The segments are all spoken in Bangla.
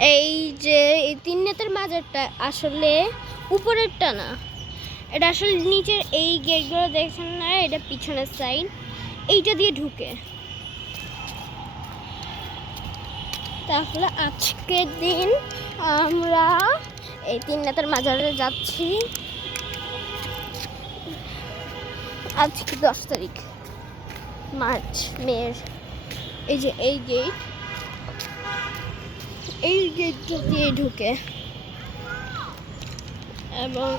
এই যে এই তিন নেতার মাজারটা আসলে উপরেরটা না, এটা আসলে নিচের এই গেটগুলো দেখছেন না, এটা পিছনের সাইড, এইটা দিয়ে ঢুকে। তাহলে আজকের দিন আমরা এই তিন নেতার মাজারে যাচ্ছি। আজকে 10 তারিখ মার্চ মের। এই যে এই গেট, এই গেটটা দিয়ে ঢুকে এবং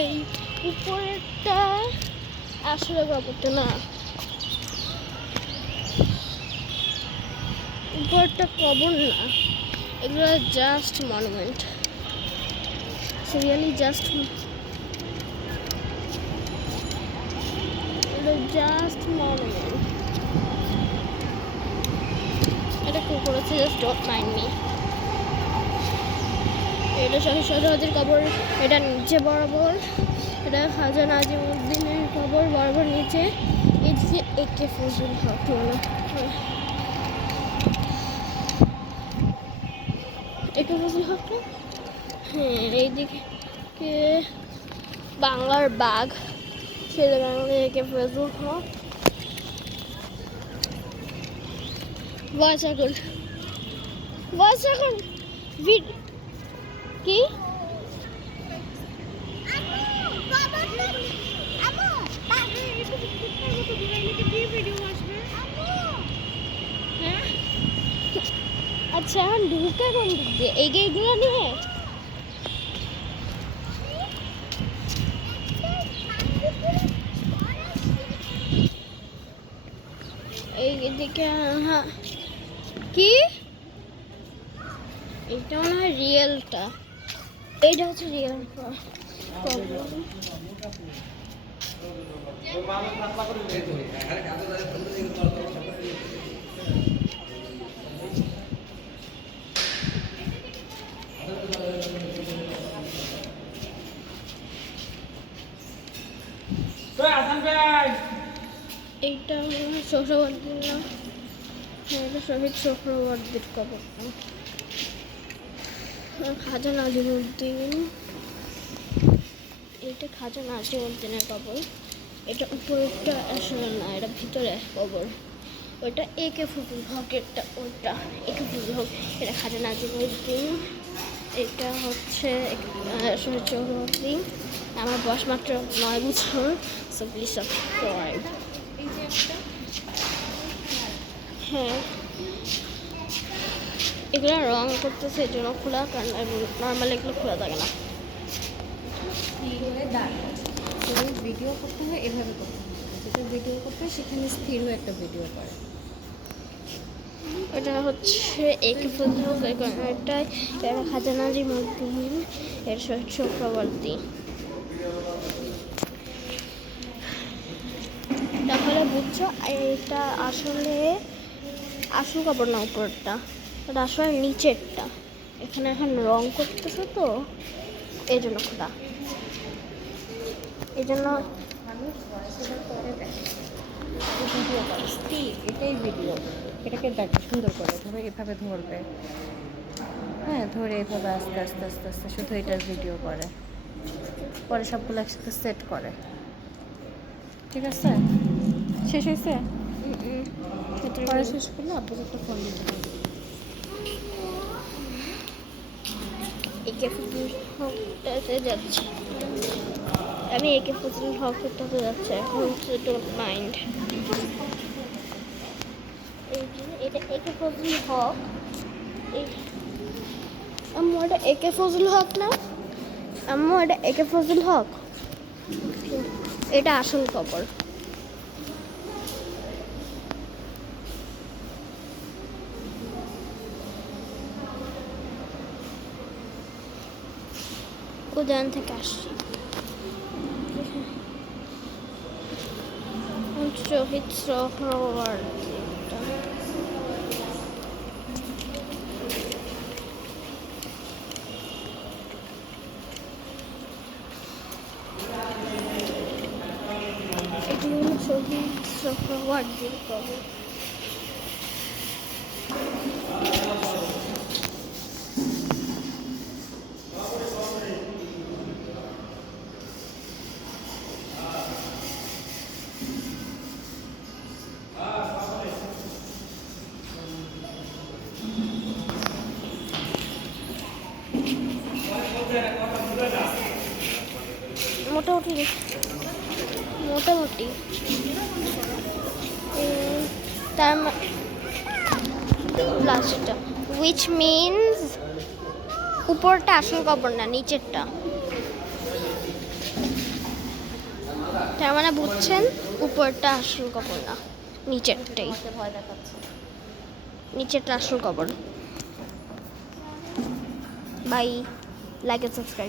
এই উপরেরটা আসলে কবরটা না, উপরেরটা কবর না, এগুলো just monument, really just just monument. এটা খুব করেছে, জাস্ট ডোন্ট মাইন্ড মি। এটা শহীদ সরোয়ারদের কবর, এটা নিচে বরাবর, এটা খাজা নাজিমউদ্দিনের কবর বরাবর নিচে। এই যে একে ফজলুল হক, একে ফজলুল হক না, হ্যাঁ এইদিকে বাংলার বাঘ, ছেলে বাংলা একে ফজলুল হক। বয়স এখন কি আচ্ছা এখন ঢুকে কোন দিক দিয়ে? এই গেটগুলো নিয়ে এই দিকে। হ্যাঁ কি এটা মনে হয় রিয়েলটা, এইটা হচ্ছে রিয়েল এইটা সোহরাওয়ার্দী না, হ্যাঁ এটা শহীদ সোহরাওয়ার্দীর কবর। খাজা নাজিমউদ্দিন, এটা খাজা নাজিমউদ্দিনের কবর। এটা উপরেরটা আসলে না, এটা ভিতরে কবর। ওইটা একে ফজলুল হকেরটা, ওইটা একে ফজলুল হক, এটা খাজা নাজিমউদ্দিন। এটা হচ্ছে শহীদ সোহরাওয়ার্দী। আমার বয়স মাত্র 9 বছর, সো প্লিজ সাবস্ক্রাইব। হ্যাঁ এগুলো রং করতেছে এই জন্য খোলা, কারণ নর্মালি এগুলো খোলা থাকে না। ভিডিও করতে হয় এভাবে করতে হয়, যেটা ভিডিও করতে হয় সেখানে স্থির হয়ে একটা ভিডিও করে। এটা হচ্ছে একে ফজলুল হক, এটাই এটা খাজা নাজিমউদ্দিন, এর শহীদ সোহরাওয়ার্দী। তাহলে বুঝছো এটা আসলে আসল কবর না উপরটা, এটা আসলে নিচেরটা। এখানে এখন রং করতেছে তো এই জন্য খোলা, এই জন্য মানুষ বয়সের পরে দেখে ভিডিও করে স্থির, এটাই ভিডিও। এটাকে দেখে সুন্দর করে ধরে এভাবে ধরবে, হ্যাঁ ধরে এভাবে আস্তে আস্তে আস্তে আস্তে শুধু এটার ভিডিও করে, পরে সবগুলো একসাথে সেট করে। ঠিক আছে, শেষ হয়েছে? পরে শেষ করলে আপনাকে একটা ফোন দিতে হবে। একে ফজলুল হকটাতে যাচ্ছি আমি, একে ফজলুল হকটাতে যাচ্ছি এখন, ডোন্ট মাইন্ড। এই যে এটা একে ফজলুল হক, আম্মু এটা একে ফজলুল হক না, আম্মু এটা একে ফজলুল হক, এটা আসল কবর। উদয়ন থেকে আসছি, শহীদ সোহরাওয়ার্দী। এটি হলো শহীদ সোহরাওয়ার্দীর কবর। মোটামুটি মোটামুটি তার লাস্টটা উইচ মিনস উপরটা আসল কবর না, নিচেরটা। তার মানে বুঝছেন, উপরটা আসল কবর না, নিচেরটাই। তোমাকে ভয় দেখাচ্ছে। নিচেরটা আসল কবর। Bye, like and subscribe.